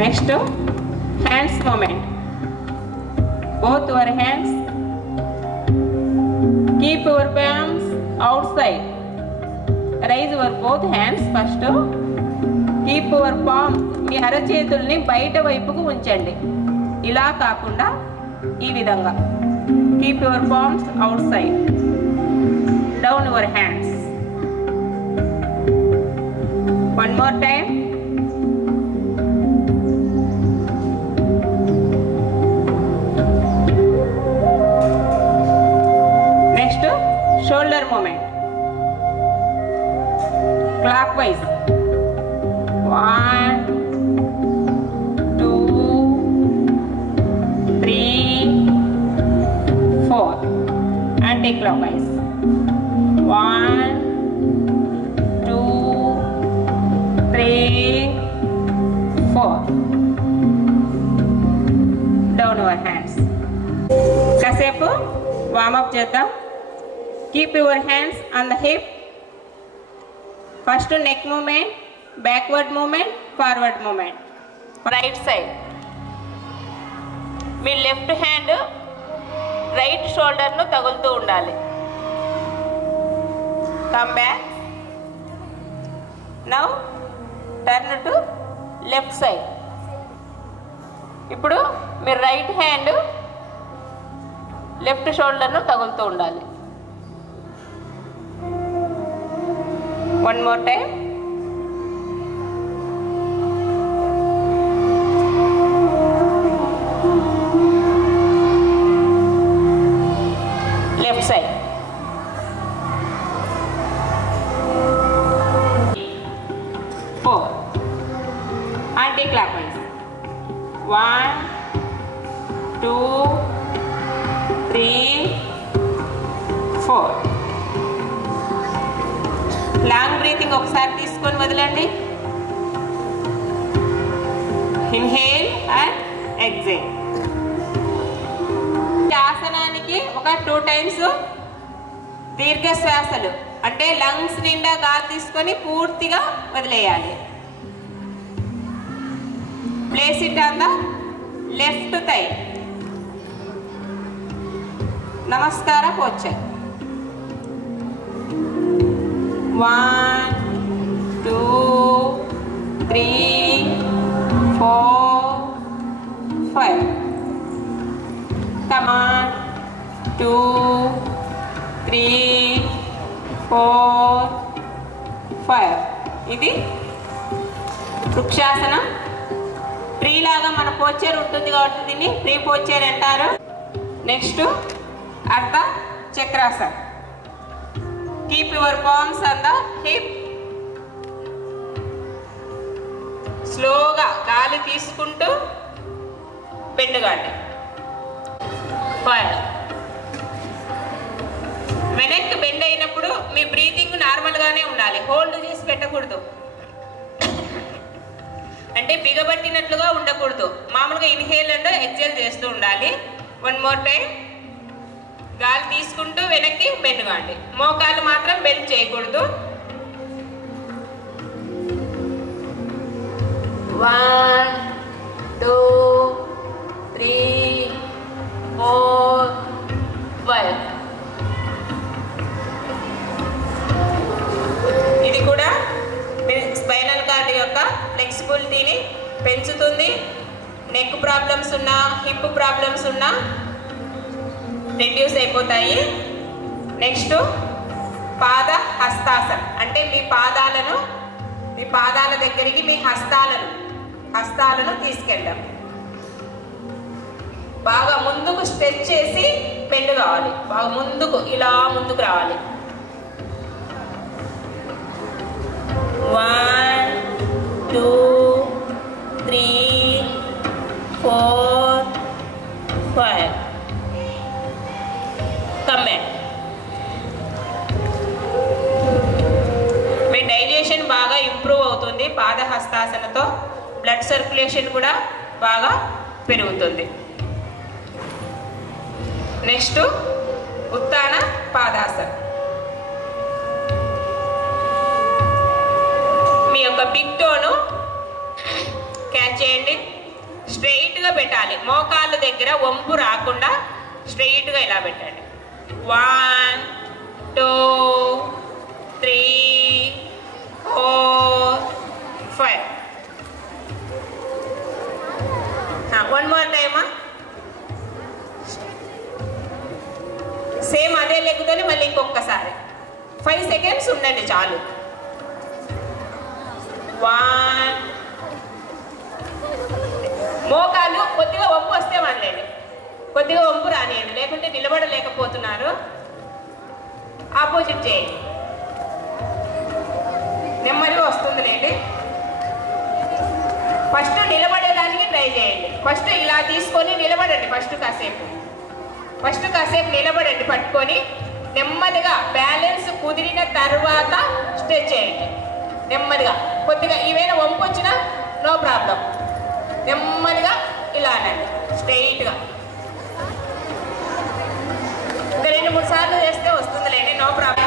Next, hands movement. Both your hands. Keep your palms outside. Raise your both hands first. Keep your palms. మీ అరచేతుల్ని బయట వైపుకు ఉంచండి. ఇలా కాకుండా ఈ విధంగా. Keep your palms outside. Down your hands. One more time. Next, shoulder movement. Clockwise. 1, 2, 3, 4. Anti-clockwise. 1, 2, 3, 4. Down your hands. కాసేపు warm up చేద్దాం. Keep your hands on the hip. First neck movement, backward movement, forward movement. Right side. Me left hand right షోల్డర్ను తగులుతూ ఉండాలి. Come back. Now turn to left side. ఇప్పుడు మీ right hand left షోల్డర్ను తగులుతూ ఉండాలి. One more time. Left side. Four. Anti-clockwise. 1, 2, 3, 4. Long breathing ఒకసారి తీసుకొని వదలండి. Inhale and exhale. ఆసనానికి ఒక 2 times దీర్ఘ శ్వాసలు అంటే లంగ్స్ నిండా గాలి తీసుకొని పూర్తిగా వదిలేయాలి. Place it on the left thigh. నమస్కార పోస్చర్. 1, 2, 3, 4, 5. Come on. 2, 3, 4, 5. ఇది వృక్షాసనం. ట్రీ లాగా మన పోస్చర్ ఉంటుంది కాబట్టి దీన్ని ట్రీ పోస్చర్ అంటారు. నెక్స్ట్ అర్ధ చక్రాసనం. Keep your palms on the hip. స్లోగా గాలి తీసుకుంటూ బెండగాండి. 5. వెనక్కి బెండ్ అయినప్పుడు మీ బ్రీతింగ్ నార్మల్గానే ఉండాలి. హోల్డ్ చేసి పెట్టకూడదు. అంటే బిగబట్టినట్లుగా ఉండకూడదు. మామూలుగా ఇన్హేల్ అండ్ ఎక్సేల్ చేస్తూ ఉండాలి. One more time. గాలి తీసుకుంటూ వెనక్కి బెండ్ కాండి. మోకాలు మాత్రం బెండ్ చేయకూడదు. 1, 2, 3, 4, 5. ఇది కూడా స్పైనల్ కార్డ్ యొక్క ఫ్లెక్సిబిలిటీని పెంచుతుంది. నెక్ ప్రాబ్లమ్స్ ఉన్నా, హిప్ ప్రాబ్లమ్స్ ఉన్నా రెడ్యూస్ అయిపోతాయి. నెక్స్ట్ పాద హస్తాసనం అంటే మీ పాదాల దగ్గరికి మీ హస్తాలను తీసుకెళ్ళడం. బాగా ముందుకు స్ట్రెచ్ చేసి బెండ్ కావాలి. బాగా ముందుకు ఇలా ముందుకు రావాలి. 1, 2, 3, 4, 5. Come back. మీ డైజెషన్ బాగా ఇంప్రూవ్ అవుతుంది. పాద హస్తాసనతో బ్లడ్ సర్క్యులేషన్ కూడా బాగా పెరుగుతుంది. నెక్స్ట్ ఉత్తాన పాదాసనం. మీ యొక్క బిగ్ టోను క్యాచ్ చేయండి. స్ట్రెయిట్గా పెట్టాలి. మోకాళ్ళ దగ్గర వంపు రాకుండా స్ట్రెయిట్గా ఇలా పెట్టండి. 1 2 3 4 5. వన్ మోర్ టైమా. సేమ్ అదే లెగ్తోనే మళ్ళీ ఇంకొకసారి 5 సెకండ్స్ ఉండండి చాలు. 1. మోకాలు కొద్దిగా వంపు వస్తే మనలేండి, కొద్దిగా వంపు రానియండి, లేకుంటే నిలబడలేకపోతున్నారు. ఆపోజిట్ చేయండి, నెమ్మదిగా వస్తుందిలేండి. ఫస్ట్ నిలబడేదానికి ట్రై చేయండి. ఫస్ట్ ఇలా తీసుకొని నిలబడండి. ఫస్ట్ కాసేపు నిలబడండి పట్టుకొని. నెమ్మదిగా బ్యాలెన్స్ కుదిరిన తర్వాత స్ట్రెచ్ చేయండి. నెమ్మదిగా కొద్దిగా ఏవైనా వంపు వచ్చినా నో ప్రాబ్లం. నెమ్మదిగా ఇలా అనండి స్ట్రెయిట్గా. ఇంకా 2-3 సార్లు చేస్తే వస్తుందిలేండి, నో ప్రాబ్లం.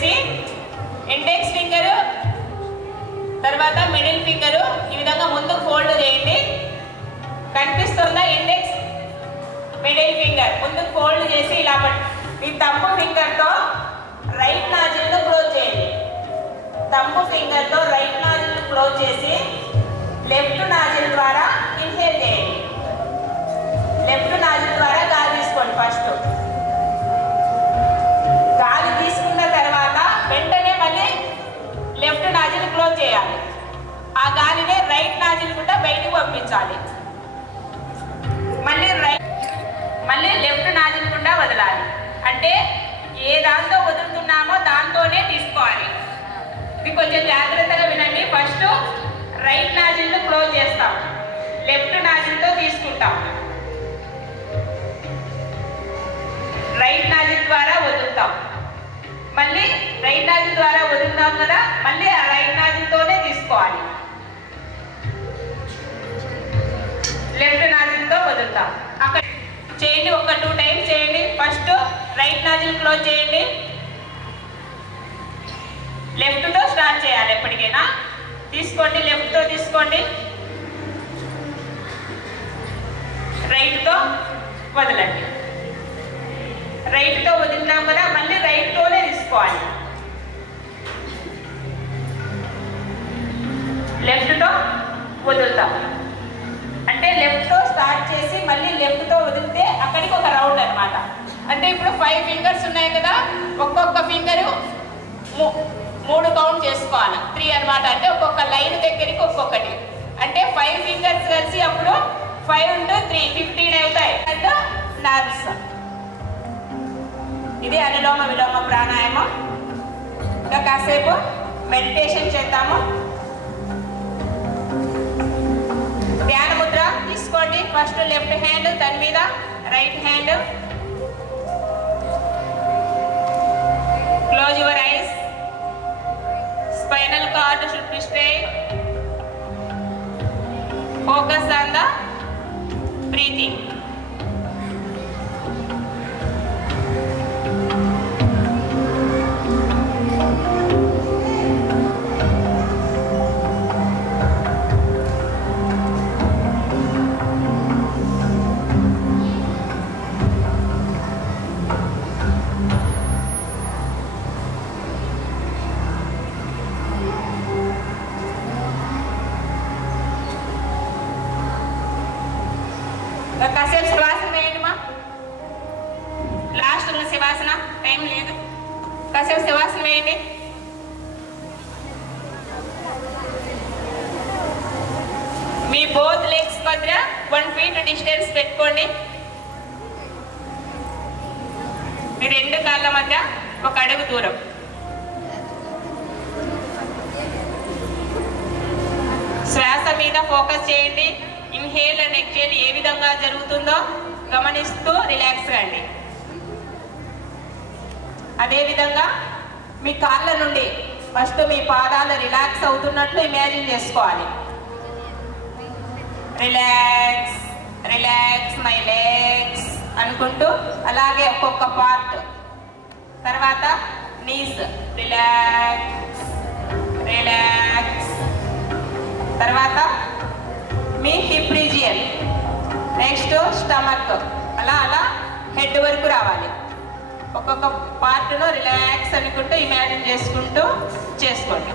చేసి ఇండెక్స్ ఫింగర్ తర్వాత మిడిల్ ఫింగర్ ఈ విధంగా ముందుకు ఫోల్డ్ చేయండి. కనిపిస్తుందా? ఇండెక్స్ మిడిల్ ఫింగర్ ముందుకు ఫోల్డ్ చేసి ఇలా మీ థంబ్ ఫింగర్తో రైట్ నాజిల్ను క్లోజ్ చేయండి. థంబ్ ఫింగర్తో రైట్ నాజిల్ను క్లోజ్ చేసి లెఫ్ట్ నాజిల్ ద్వారా ఇన్హేల్ చేయండి. లెఫ్ట్ నాజిల్ ద్వారా గాలి తీసుకోండి. ఫస్ట్ గాలి తీసుకున్న తర్వాత వెంటనే మళ్ళీ లెఫ్ట్ నాజిల్ క్లోజ్ చేయాలి. ఆ గాలిని రైట్ నాజిల్ కూడా బయటకు పంపించాలి. మళ్ళీ లెఫ్ట్ నాజిల్ గుండా వదలాలి. అంటే ఏ దాంతో వదులుతున్నామో దాంతోనే తీసుకోవాలి. ఇది కొంచెం జాగ్రత్తగా వినండి. ఫస్ట్ రైట్ నాజిల్ను క్లోజ్ చేస్తాం, లెఫ్ట్ నాజిల్తో తీసుకుంటాం, రైట్ నాజిల్ ద్వారా వదులుతాం. మళ్ళీ రైట్ నాజిల్ ద్వారా వదులుతాం కదా, మళ్ళీ ఆ రైట్ నాజిల్తోనే తీసుకోవాలి, లెఫ్ట్ నాజిల్తో వదులుతాం. అక్కడ చేయండి, ఒక 2 టైమ్స్ చేయండి. ఫస్ట్ రైట్ నాజిల్ క్లోజ్ చేయండి, లెఫ్ట్తో స్టార్ట్ చేయాలి. ఎప్పటికైనా తీసుకోండి, లెఫ్ట్తో తీసుకోండి, రైట్తో వదలండి. రైట్తో వదిలినాం కదా, మళ్ళీ రైట్తోనే తీసుకోవాలి, లెఫ్ట్తో వదులుతాం. అంటే లెఫ్ట్తో స్టార్ట్ చేసి మళ్ళీ లెఫ్ట్తో వదిలితే అక్కడికి ఒక రౌండ్ అనమాట. అంటే ఇప్పుడు 5 ఫింగర్స్ ఉన్నాయి కదా, ఒక్కొక్క ఫింగరు 3 కౌంట్ చేసుకోవాలి. 3 అనమాట. అంటే ఒక్కొక్క లైన్ దగ్గరికి ఒక్కొక్కటి. అంటే 5 ఫింగర్స్ కలిసి అప్పుడు 5 × 3 15 అవుతాయి. నర్వ్స్. ఇది అనులోమ విలోమ ప్రాణాయామం. ఇంకా కాసేపు మెడిటేషన్ చేద్దాము. ధ్యాన ముద్ర తీసుకోండి. ఫస్ట్ లెఫ్ట్ హ్యాండ్, దాని మీద right hand. Close your eyes. Spinal cord should be straight. Focus on the breathing. కాసేపు శ్వాస వేయండి మా. లాస్ట్ ఉన్న శివాసన, టైం లేదు. కాసేపు శివాసన వేయండి. మీ బోత్ లెగ్స్ మధ్య 1 feet డిస్టెన్స్ పెట్టుకోండి. మీ 2 కాళ్ళ మధ్య 1 అడుగు దూరం. శ్వాస మీద ఫోకస్ చేయండి. ఇన్హేల్ అండ్ ఎక్స్హేల్ ఏ విధంగా జరుగుతుందో గమనిస్తూ రిలాక్స్ రండి. అదేవిధంగా మీ కాళ్ళ నుండి ఫస్ట్ మీ పాదాలు రిలాక్స్ అవుతున్నట్లు ఇమాజిన్ చేసుకోవాలి. రిలాక్స్ రిలాక్స్ మై లెగ్స్ అనుకుంటూ అలాగే ఒక్కొక్క పార్ట్. తర్వాత నీస్ రిలాక్స్ రిలాక్స్. తర్వాత మీ హిప్ రీజియన్, నెక్స్ట్ స్టమక్, అలా అలా హెడ్ వరకు రావాలి. ఒక్కొక్క పార్ట్ను రిలాక్స్ అనుకుంటూ ఇమాజిన్ చేసుకుంటూ చేసుకోండి.